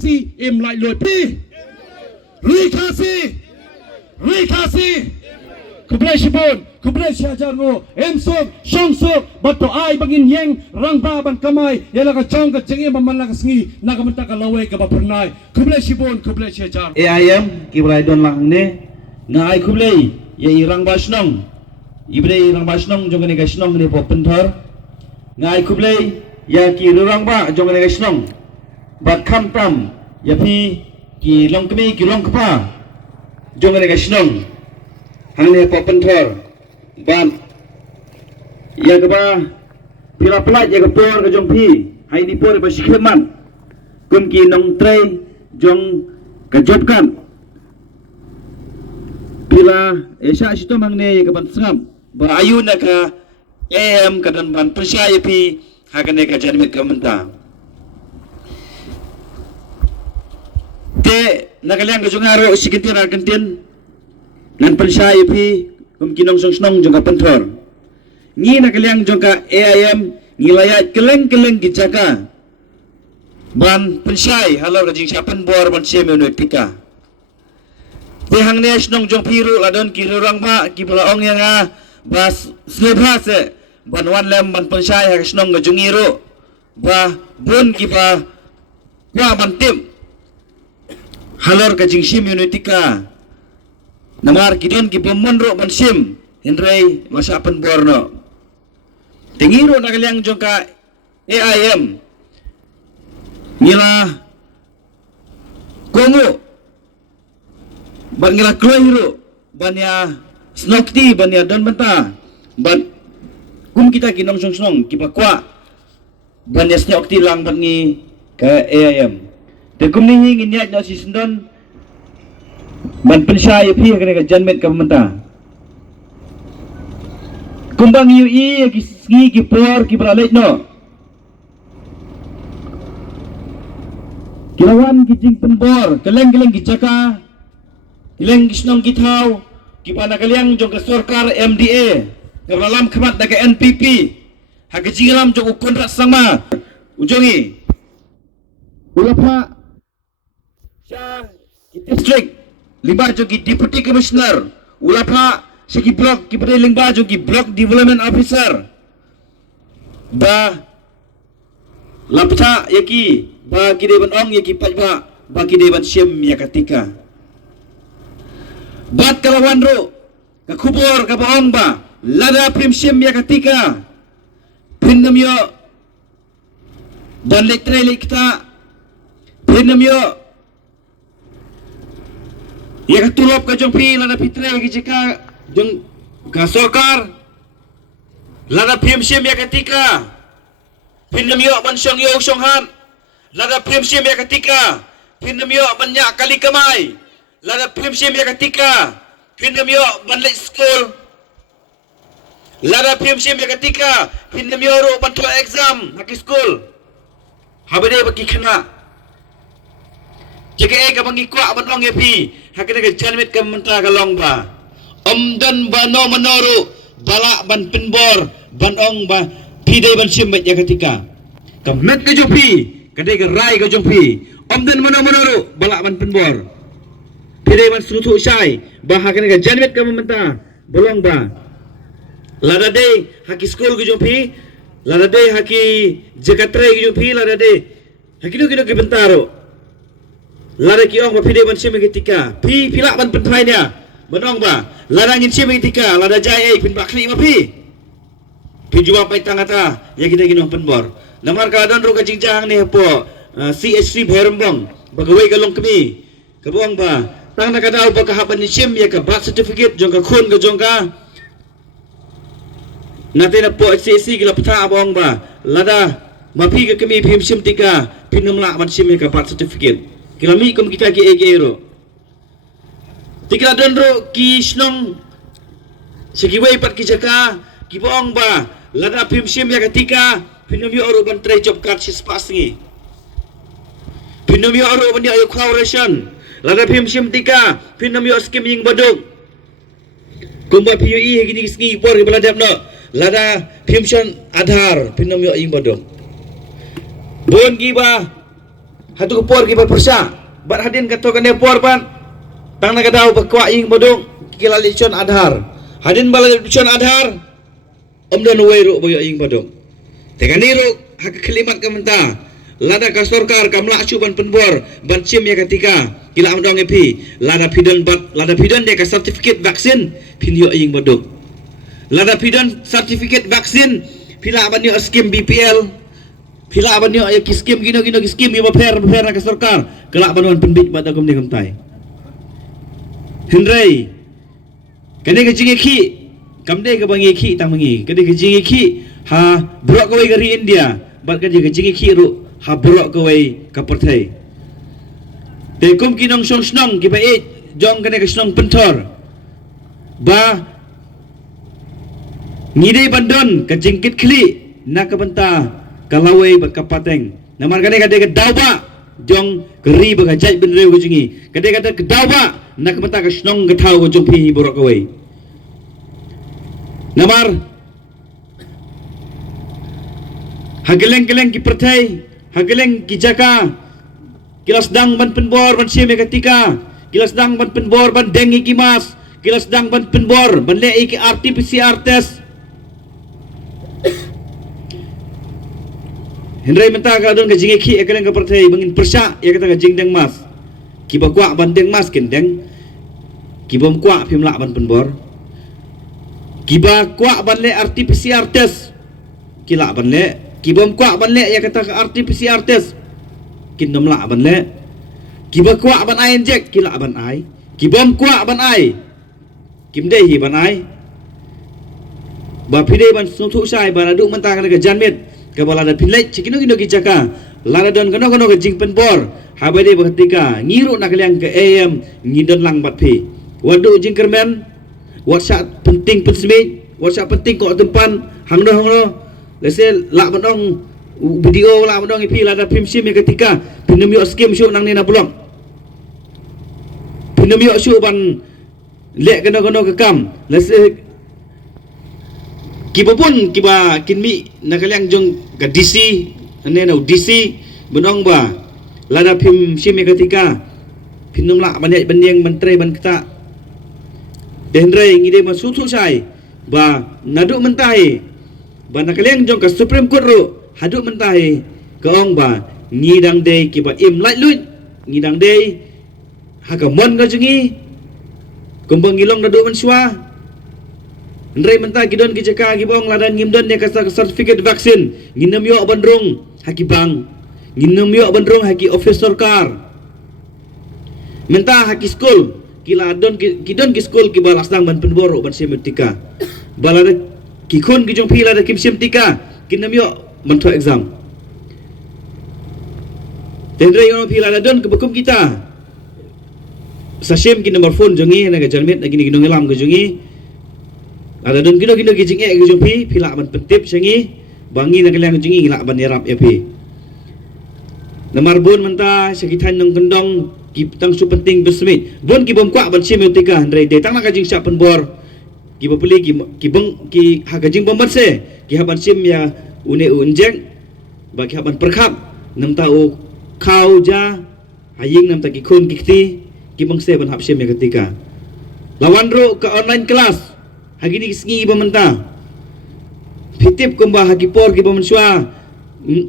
si em lại lùi pi Rikasi Kublai Shibon Kublai Syajar ngo em sok shong sok bato ai bangin yeng rang ba ban kamai yala ka chong ka chengi mamala ka sngi na ka menta ka lawe ka bapernai Kublai Shibon Kublai Syajar AIM kiblai don lang ne ngai kublai ya irang basnong ibre irang basnong jong ne gasnong ne popen thor ngai kublai ya ki rurang ba jong ne gasnong bat kham tam ya pi ki long kmi ki long kpa jong ne gasnong hang ne popen thor ban ya ba pila plat ya por ka jong pi hai ni por ba sikheman kum ki nong trei jong ka job kan bila esya situ mangne ya kapan sengam ba ayu na ka am kadan ban percaya pi hakane ka janmit ka menta te nagalyang ka jungaro sikintin argentin nan percaya pi kinong song jong ka pentor ngi nagalyang jong ka am ngilayat keleng gijaka ban percaya halau ka jing siapan bor ban semenu pika Tehang nes nong jong piru ladon kiru rang ba ki pula ong yang bas slebha se ban wan lem ban pensai ha snong jong iru ba bun ki ba wa ban tim halor ka jing sim unity ka namar kidon ki bomon ro ban sim henrei masa pen borno tengiru nagalyang jong ka AIM nila kongo ban ngila kloiru ban ya snokti ban ya don banta ban kum kita kinong song kipa kwa ban ya snokti lang ban ngi ka AIM te kum ni ngin ya no si sendon ban pensai pi ka janmet ka banta kumbang yu i ki ki por ki bralek no kilawan ki jing penbor keleng ki jaka Ileng kisnong gitaw kipanagalyang jong ka sorkar MDA kabalam khamat daga NPP hagajingalam jong kontrak sama ujongi ulapa sya district limba jong ki deputy commissioner ulapa sya ki block ki pada limba jong ki block development officer ba lapta yaki ba kideban ong yaki pajba ba kideban syem yakatika bat kalawan ro kakubor ka baong ba lada primsim ya ketika pinam yo dan letre kita pinam yo ya katulop ka jong pi lada pitre ki jika jong ka sokar lada primsim ya ketika pinam yo ban syong yo syonghan lada primsim ya ketika pinam yo banyak kali kamai lada primsim ya ketika pinam yo banlet school lada primsim ya ketika pinam yo ro bantu exam haki school habade baki kena jika ka bangi kwa banong yapi hakene ka janmit ka menta ka longba omdan bano manoru bala ban pinbor banong ba pidai ban simbat ya ketika kamet ka jopi kadai ka rai ka jopi omdan manoru bala ban pinbor pidai ban sutu syai bah hakene ka janmit ka menta bolong ba lada de haki school ka jopi lada de haki jakatre ka jopi lada de haki do ki bentaro lada ki ong ba pidai ban sim ketika pi pilak ban pentai nya banong ba lada ngin sim ketika lada jai pin bakli ma pi jua pai tangata ya kita ginong penbor namar ka dan ro ka jingjang ni po CH3 Bherembong bagawai galong kami kabuang ba tang nakadaw pagkahapan ni sim ya ka birth certificate jong ka khun ka jong ka natin na po HCC kila pata abong ba lada mapi ka kami pim sim tika pinamla man sim ya ka birth certificate kila mi kum kita ki egero tika dan ro ki snong sigiway pat ki jaka ki bong ba lada pim sim ya ka tika pinam yo ro ban tray job card sis pasngi pinam yo ro ban ya collaboration lada pim sim tika pinam yo skim ying badung kumba PUE gini ski por ki beladap no lada pim sim adhar pinam yo ying badung bon gi ba hatu por ki persa bat hadin kato kan por ban tang na kadau bakwa ing bodong kila lechon adhar hadin bala lechon adhar omdan wairu boyo ing bodong teganiru hak kelimat kamenta lada ka sorkar kamla acu ban penbor ban cim ya ketika kila amdong epi lada pidon dia ka sertifikat vaksin pinyo ing bodong lada pidon sertifikat vaksin pila abanyo skim BPL pila abanyo ay skim gino skim iba per na ka sorkar kala abanon penbit bata kum ni kamtai Hendrai kade ka jingi ki kamde ka bangi ki tamangi kade ka jingi ki ha brok ko gari India bat ka jingi ki ru ha brok ko ka perthai te kum kinong snong ki ba e jong kade ka snong pentor ba ngidei bandon ka jingkit kli na ka benta kalawai bat ka pateng namar kade ka dauba jong geri ba ka jai ben reu ko jingi kade ka dauba nak mata ka snong ka thau jong phi borok away namar hageleng ki perthai hageleng ki jaka kilas dang ban penbor ban sim ketika kilas dang ban penbor ban dengi ki mas kilas dang ban penbor ban le ki RT PCR test Hendrai menta ka don ka jingi ki hageleng ka perthai bangin persa ya kata ka jing deng mas ki ba kwa ban deng mas ken deng kibom kwa pimla ban penbor kiba kwa ban le RT PCR test kila ban le kibom kwa ban le ya kata ka RT PCR test kin nomla ban le kiba kwa ban ai inject kila ban ai kibom kwa ban ai kim dei hi ban ai ba phide ban su thu sai ban adu menta ka janmet ka bala da pinlek cikino ki jaka lada don kono ka jing penbor habade ba ketika ngiru nak liang ke AM ngidon lang bat phi wadu jingkermen WhatsApp penting pensemi WhatsApp penting kok tempan hangdo lese lak bandong video lak bandong ipi lada pimsim ketika pinum yo skim syuk nang nina blog pinum yo syuk ban lek kono kekam lese kibapun kiba kinmi nakaliang jong ka DC ane no DC bandong ba lada pimsim ketika pinum lak banyak banding menteri ban kita Hendrai ngide masutu sai ba naduk mentai ba nakaliang jong ka Supreme Court ru haduk mentai kaong ba ngidang dei ki ba im lai lut ngidang dei ha ka mon ka jungi kumbang ngilong naduk mensua Hendrai mentai kidon ki jaka ki bong ladan ngimdon dia ka sertifikat vaksin nginam yo bandrung haki bang nginam yo bandrung haki officer car menta haki school kila don kidon ki school ki balas dang ban penboro ban semetika balada ki khun ki jong phila da kim semtika kinam yo mentho exam tendre yo phila da don ke bekum kita sasem ki nomor phone jongi na ga jalmet na gini ginong elam ke jongi ada don kino ki jinge ke jong phi phila ban pentip sengi bangi na kelang jongi la ban yarap epi nomor bon menta sekitan nong kendong ki tang su penting besmit bon ki bom kwa ban sim utika ndrei de tang na ka jing sa penbor ki bapuli ki bang ki ha ka jing bom se ki ha ban sim ya une unjeng ba ki ha ban perkhap nam ta o khau ja haying nam ta ki khun ki ti ki bang se ban hap sim ya ketika lawan ro ke online class hagini sngi bamenta fitip kumba hagi por ki bamensua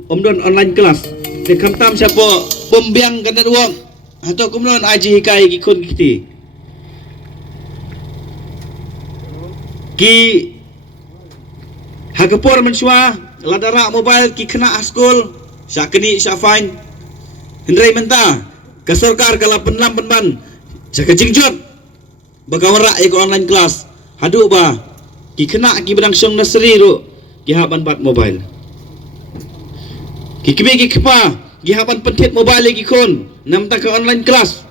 omdon online class te khamtam siapa pembiang kana ruang atau kemudian aji hikai ki khun kiti ki hagapor mensua ladara mobile ki kena askul syakni syafain hendrai menta ke sarkar kala penlam penban jaga jingjot bagawara ek online class hadu ba ki kena ki bedang song nasri ru ki haban bat mobile ki kibe ki kpa ki haban pentit mobile ki khon nam ta ka online class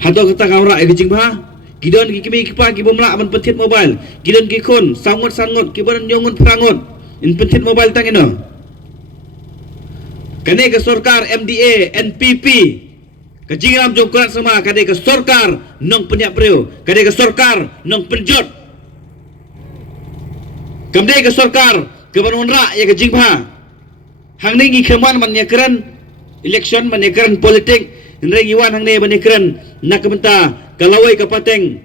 hado kata kawra ek jingba kidon ki kibe ki kpa ki bomla ban pentit mobile kidon ki khon sangot ki ban nyongun prangot in pentit mobile tangeno kane ke sarkar MDA NPP kajingram jongkrat sama kade ke sarkar nong penyak preu kade ke sarkar nong penjot kamde ke sarkar ke banonra ya ke jingba hang ni ngi keman man nyekran election man nyekran politik nre ngiwan hang ne man nyekran nak kementa kalawai kapateng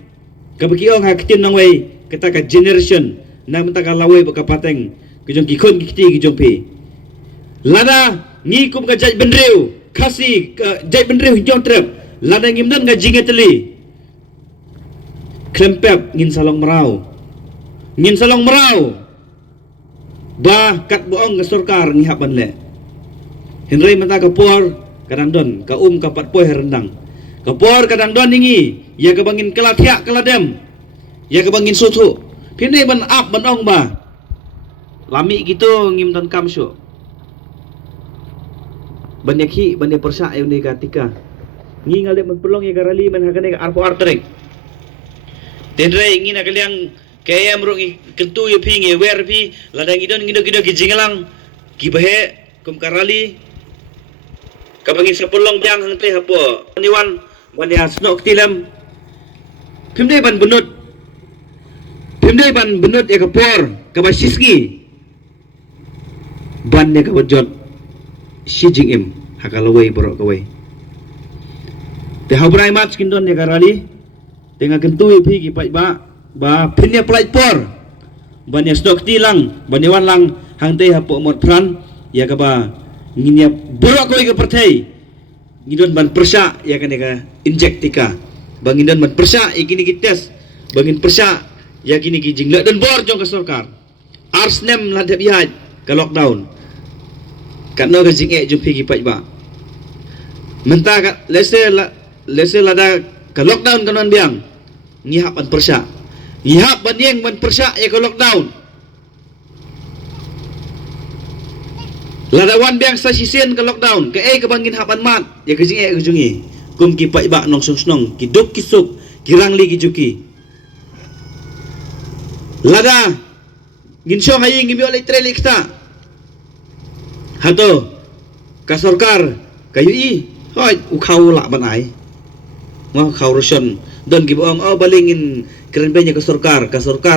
kabakiong hakitin nang wei kata ka generation na menta kalawai bakapateng kejong kikon kiti kejong pe lada ngi kum ka jaj benreu kasi jaj benreu hijau trep lada ngimdan ga jingeteli klempep ngin salong merau ba kat boong ke sorkar ngihap banle henry menta kapor kadang don ka kapat poy rendang kapor kadang don ningi ya kabangin kelatiak keladem ya kabangin sutu pine ban up banong ba lami gitu ngim don kamsyo banyaki banya persa ayo ni katika ngi ngale man pelong ya garali man hagane arpo artrek tenre ingin akaliang kaya mrung kentu yo pingi wer pi ladang idon ngido gijingalang gibahe kum karali kabangin sepulong biang hang teh hapo niwan wanya snok tilam pimdai ban benut ya kapor kabasisgi ban ya kabajot Xi Jinping hakalawai borok kawai te habrai mat skindon ya karali tengah kentu yo pi gipai ba pinya plait por banya stok tilang banyawan lang hang teh hapo mot pran ya kaba nginya borok koi ke partai ngidon ban persa ya kan ka inject tika bangindon ban persa ikini ki tes bangin persa ya kini ki jingla dan bor jong ke sarkar arsnem ladap yaj ke lockdown kat no ke jinge jumpi ki pai ba menta ka lese lada ke lockdown kanon biang ngihap ban persa ngihap ban yeng ban persa ya ke lockdown ladawan biang sa sisen ke lockdown ke ke bangin hapan mat ya ke jinge ke jungi kum ki pai ba nong snong ki duk ki sup ki rangli ki juki lada ginsyo haying gibi oleh treli kita hato ka sarkar kayu i hoy ukhau la ban ai ngo khau roson don ki bong balingin keren benya ka sarkar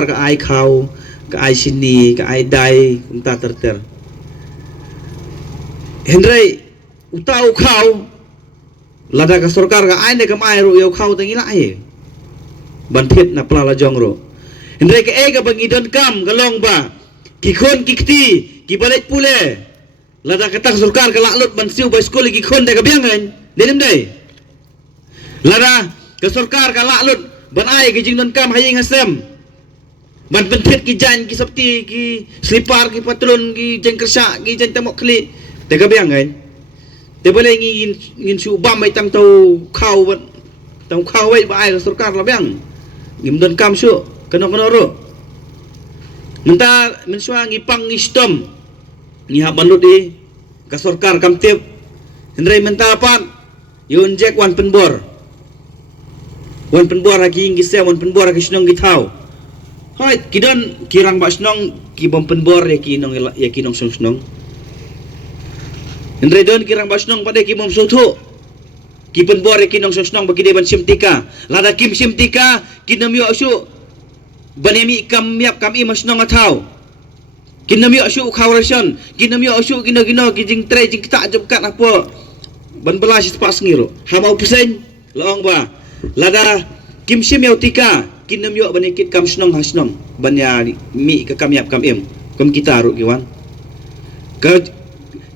ka ai khau ka ai sini ka ai dai kumta terter Henry utau kau lada ka sarkar ka ai ne kam ai ro yo kau tangi lai bantet na plala jong ro Henry ka bangidon kam galong ba kikon kikti kibalet pule lada ka tak sarkar ka laklut ban siu ba skol kikon de ka biangan delim dai lada ka sarkar ka laklut ban ai ki jingdon kam haying hasem ban bantet ki jan ki sapti ki slipar ki patrun ki jeng kersa ki jeng temok kli tega biang kan te boleh ngin su bam mai tang tau khau wei ba ai sarkar la biang ngim don kam su keno ro menta mensua ngipang ngistom ngi habalut di ka sarkar kam tip hendrai menta apa yun jack wan penbor lagi ngise wan penbor ki snong githau hoi kidon kirang ba snong ki bom penbor ya ki nong snong Hendrai don kirang basnong pada ki mom soto ki penbor ki nong sosnong bagi deban simtika lada kim simtika kinam yo su banemi kam miap kam i masnong athau kinam yo su khawrason kinam yo su kino ki jing tre jing tak jebkat apa ban belas pas ngiro hamau pesen loong ba lada kim sim yo tika kinam yo banikit kam snong hasnong banya mi ka kam miap kam im kam kita ru kiwan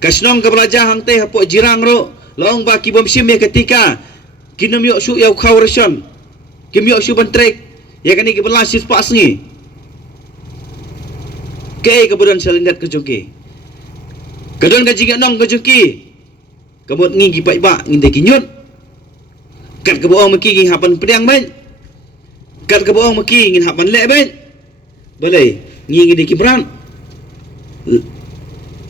kasnong kabelaja hang teh hapo jirang ro long ba kibom sim ya ketika kinam yo su yau khawrason kim yo su bantrek ya kani ke belas pas ngi ke kebudan selindat ke joki kadon ka jinga nong ke joki kebot ngi ki pai ba ngin de kinyut kat ke boong maki ngi hapan pedang ben kat ke boong maki ngin hapan le ben boleh ngi de ki bran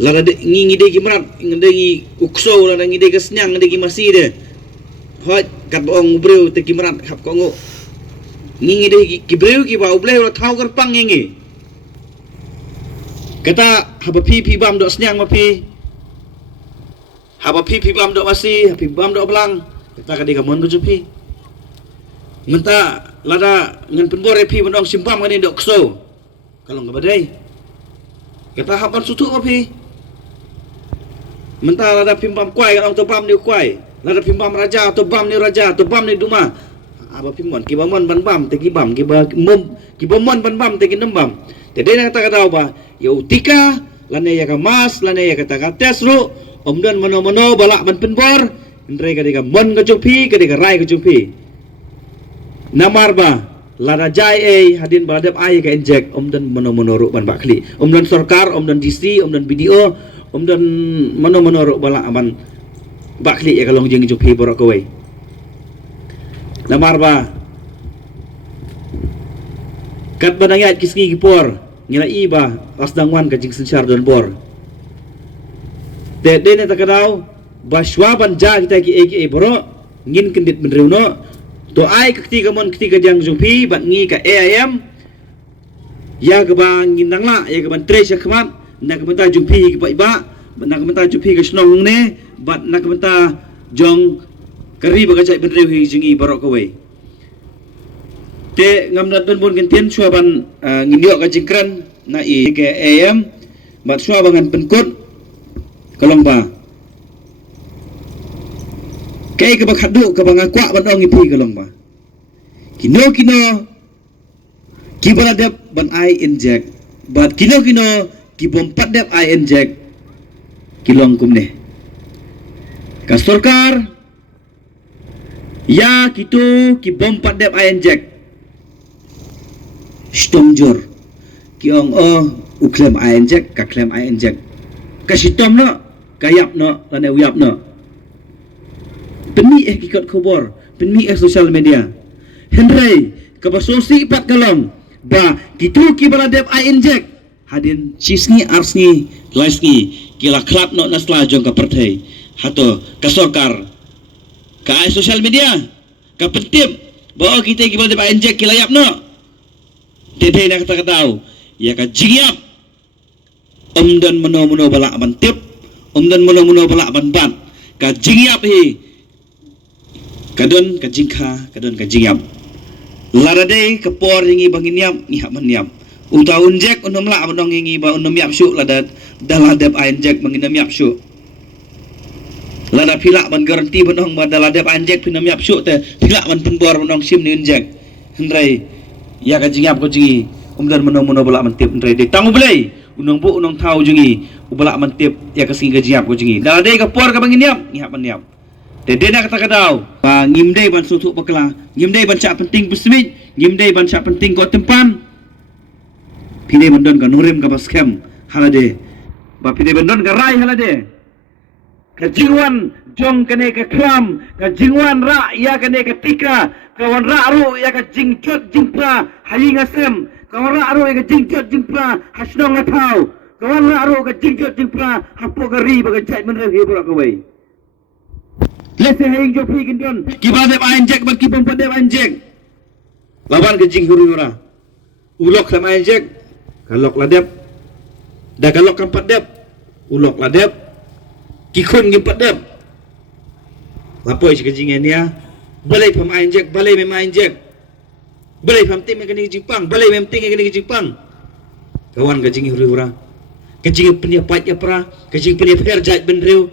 lada ngi de gimrat ngi ukso lada ngi de kesnyang ngi masih de hot kat boong breu te gimrat hap ko ngo ngi de ki breu ki ba ubleh ro thau kar pang ngi kata haba pi bam dok senyang ma pi haba pi bam dok masih pi bam dok belang kata ka de ka mon pi menta lada ngan penbor pi bendong simpam ngani dok so kalau ngabadai kata hapan sutuk ma pi Mentah lada pimpam kuai kan tu bam ni kuai. Lada pimpam raja tu bam ni raja, tu bam ni duma. Aba pimpon kibamon ban bam te kibam kibamon ban bam te kinembam. Te dena kata kata ba, ya utika lane ya kamas lane ya kata kates ru omdan mano balak ban penbor. Ndre kadika mon ka jumpi kadika rai ka jumpi. Namar ba lada jai hadin baladep ai ka injek omdan mano ru ban bakli. Omdan sarkar, omdan DC, omdan BDO, omdan mano ru balak ban bakli ya kalong jeng jumpi borok kowe. Namar ba kat banayat kisngi gipor ngila iba asdangwan ka jing sensyar don bor. Te dene takadau baswaban ja kita ki boro ngin kendit menreuno to ai ketiga jang jumpi bat ngi ka AIM ya ke bang ngin nangla ya ke ban trace khmat na ke benta jumpi ki ba na ke benta jumpi ke snong ne bat na ke benta jong kari ba ka menreu hi jingi borok kowe. Te ngamdat don bon gentien swaban ngindiok ka jingkran na i ke AIM bat swabangan penkut kalong ba kay ka baghadlo ka mga kwa ban ong ipi kalong ba kino kibaladep ban ai inject but kino kibompat dep ai inject kilong kumne ka sarkar ya kitu kibompat dep ai inject stomjor kiong uklem ai inject ka klem ai inject ka sitom no kayap no lane uyap no Peni kikot khobor, peni social media. Henry, kabasosi ipat kalong. Ba, kitu ki baladep ai injek. Hadin cisni arsni laisni kila klap no nasla jong ka partai. Hato kasokar. Ka ai social media. Ka pentip. Ba kita ki baladep ai injek kila yap no. Tete nak kata katau. Ya ka jingyap. Omdan mono balak ban tip. Omdan mono balak ban bat. Ka jingyap hi. Kadon ka jingkha, kadon ka jingyap. Larade ka por hingi banginyap, ngihap manyap. Uta unjek unom la abong hingi ba unom yap syuk ladat daladep ainjek manginam yap syuk. Lada pilak ban garanti banong ba daladep ainjek pinam yap syuk te pilak ban penbor banong sim ni unjek. Hendrai ya ka jingyap ko jingi. Umdan mono balak mantip hendrai de tangu belai. Unong bu unong tau jingi. Ubalak mantip ya ka singi ka jingyap ko jingi. Dalade ka por ka banginyap, ngihap manyap. Dede nak kata kadau, ngimdai ban sutuk bekla, ngimdai ban cak penting pesmit, ngimdai ban cak penting ko tempan. Pide bandon ka nurim ka baskem halade. Ba pide bandon ka rai halade. Ka jingwan jong kane ka klam, ka jingwan ra ya kane ka tika, kawan ra ro ya ka jingkot jingpra haying asem, kawan ra ro ya ka jingkot jingpra hasnong atau, kawan ra ro ka jingkot jingpra hapo ka ri ba ka cai menre hebra ka wei. Lese haying jopi gendon kibadep anjek bagi pempadep anjek lawan gejing huri-hura ulok sama anjek kalok ladep dah kalok kampat dep ulok ladep kikun gimpat dep lapoi si gejing ni ya balai pem anjek balai mem anjek balai pem tim kini jipang balai mem ting kini jipang kawan gejing huri-hura gejing punya patya pra gejing punya perjat benreu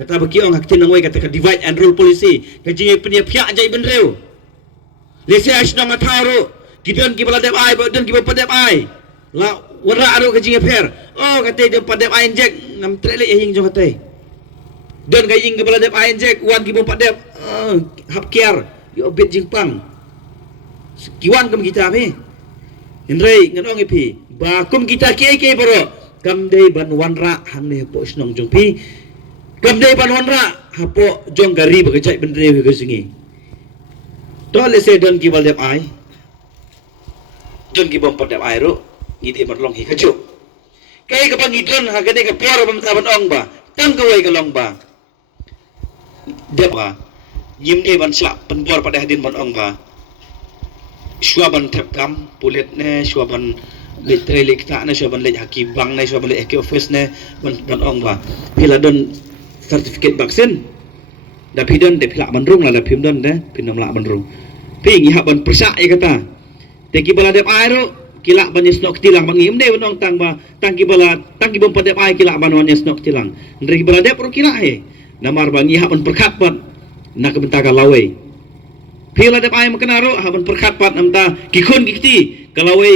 kata bakiong hak tinang wei kata divide and rule policy kajing punya pihak jai benreu lese asnong atharu kidon ki baladep ai bodon ki bapadep ai la wara aru kajing per oh kata de padep ai injek ngam trele hing jo kata don kajing ki baladep ai injek wan ki bapadep hap kiar yo bet jingpang kiwan kum kita me henrei nganong ipi ba kum kita ke baro kam dei ban wanra hang ne po snong jongpi Kamdai panwanra hapo jong gari bagajai bendre ke singi. To le se don ki baldep ai. Don ki bom padep ai ro ngide marlong hi kaju. Kai ka pangidon ha gade ka por bam saban ong ba. Tang ka wai ka long ba. Dep ba. Yim de ban slap penbor pada hadin ban ong ba. Swaban tep kam pulet ne swaban litre lekta ne swaban lek hakim bang ne swaban lek office ne ban ong ba. Pila don sertifikat vaksin dah pidon de pilak bandrung lah dah pidon deh pindom lak bandrung pi ngihap ban persak ya kata teki baladep air kilak ban yesnok tilang bangim deh benong tang kibom padep ai kilak ban wan yesnok tilang ndri beradep ro kilak he namar bangi haban perkat pat nak bentaga lawe pila dep ai makanaro haban perkat pat namta kikun kikti kalawe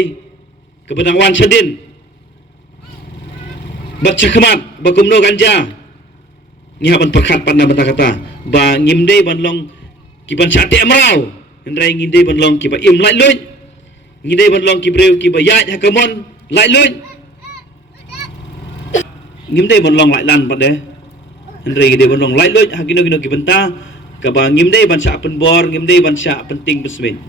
kebenang wan sedin bat cakmat bakumno ganja ni haban perkat pat na benta kata ba ngimde ban long kiban chate amrau ndrai nginde ban long kiba im lai loy ngide ban long kibreu ki bayat hakamon lại lui ngimde ban long lại lan pade andre ngide ban long lại lui hakino kino ki benta ka ba ngimde ban sa penbor ngimde ban sa penting besmen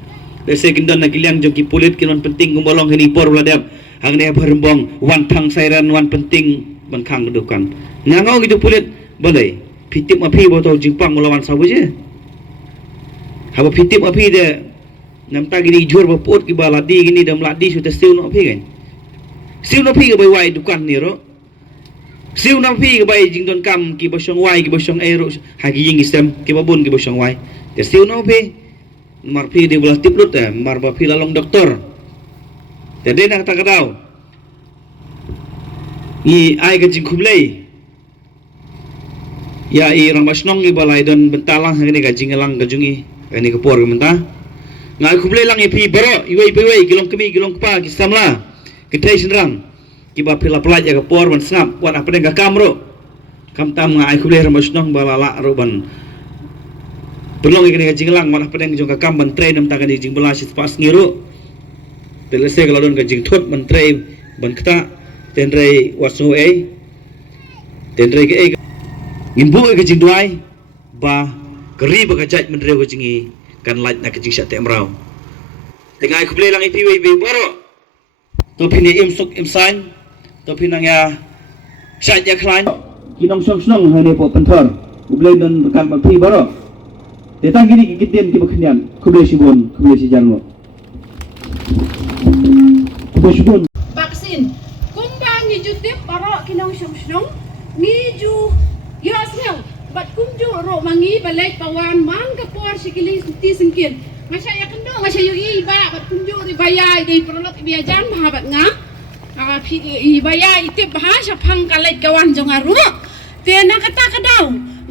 dese kindon na kiliang jong ki pulit kinon penting gumbolong hini por bladap hang ne berembong wan thang sairan wan penting ban khang dukan ngangau gitu pulit boleh pitip api botol jingpang melawan sawu je haba pitip api de namta gini jur bapot ki baladi gini dam ladi sudah siu no phi kan siu no phi ke bai wai dukan ni ro siu no phi ke bai jing don kam ki bosong wai ki bosong ero ha ki jing isem ki babun ki bosong wai te siu no phi mar phi di belah tiplut mar ba phi lalong doktor te de nak ta kadau ni ai ke jing khublei ya i ramasnong ni balai don bentalang ngani ka jing lang ka jungi ani ka por ka menta ngai kublai lang ipi baro iwei gilong kemi gilong pa ki samla ki thai sinrang ki ba phila plaj ya por ban snap wan apne ga kamro kam tam ngai kublai ramasnong balala ro ban perlong ikene ga jinglang wan apne jong ka kam ban train nam ta ga jing bala sit pas ngiru telese kalau don ga jing thot ban train ban kta tenrei wasu tenrei ke ngimbu ga jing duai ba keri ba ga jaj men rew ga jingi kan laj nak jing sat temrau tengai kublai lang ipi wei baro to pini im suk im san to pinang ya sat ya klan kinong song hane po penthor kublai don kan ba pi baro tetang gini kidien ki bakhnian kublai sibon kublai si jango kublai sibon vaksin kumbang ngiju tip baro kinong song ngiju yasmel bat kumju ro mangi balai pawan mang kapor sikili ti singkin ngasya ya kendo ngasya yu iba bat kumju ri bayai dei prolot biajan bahabat nga phi ibaya itip bahasa phang kalai kawan jong aru tena kata kadau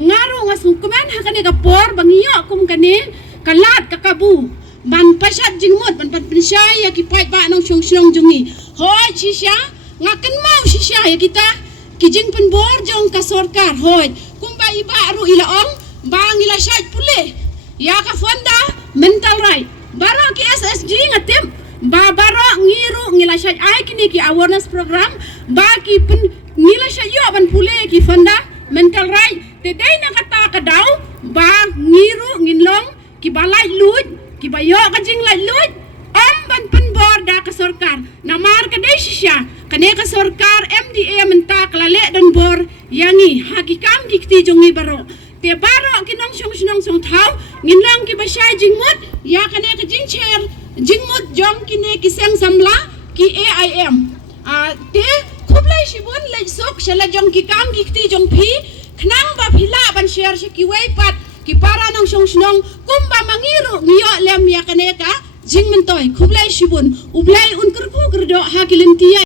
ngaru ngasu kuman hakane kapor bangiyo kum kane kalat kakabu ban pasat jingmut ban pat pensai ya kipai ba nong syong jongi hoi sisya ngaken mau sisya ya kita kijing penbor jong ka sorkar hoi kumba iba ru ilaong bang ila syait pulih ya ka fonda mental right baro ki SSG ngatim ba baro ngiru ngila syait ai kini ki awareness program ba ki pen ngila syait yo ban pulih ki fonda mental right te dai na kata kadau ba ngiru nginlong ki balai luj ki bayo ka jing lai luj om ban penbor da ka sorkar namar ka dai sisya kane ka sorkar MDA menta klale dan bor yangi hakikam kikti jongi baro te baro kinong song thau nginlang ki basai jingmut ya kane ka jingcher jingmut jong kine ki seng samla ki AIM te khublai sibun le sok shala jong ki kam kikti jong phi khnang ba phila ban share shi ki wei pat ki para nong song kumba mangiru ngiyo lem ya kane ka jing mentoy khublai sibun ublai unkur pu gerdo hakilintia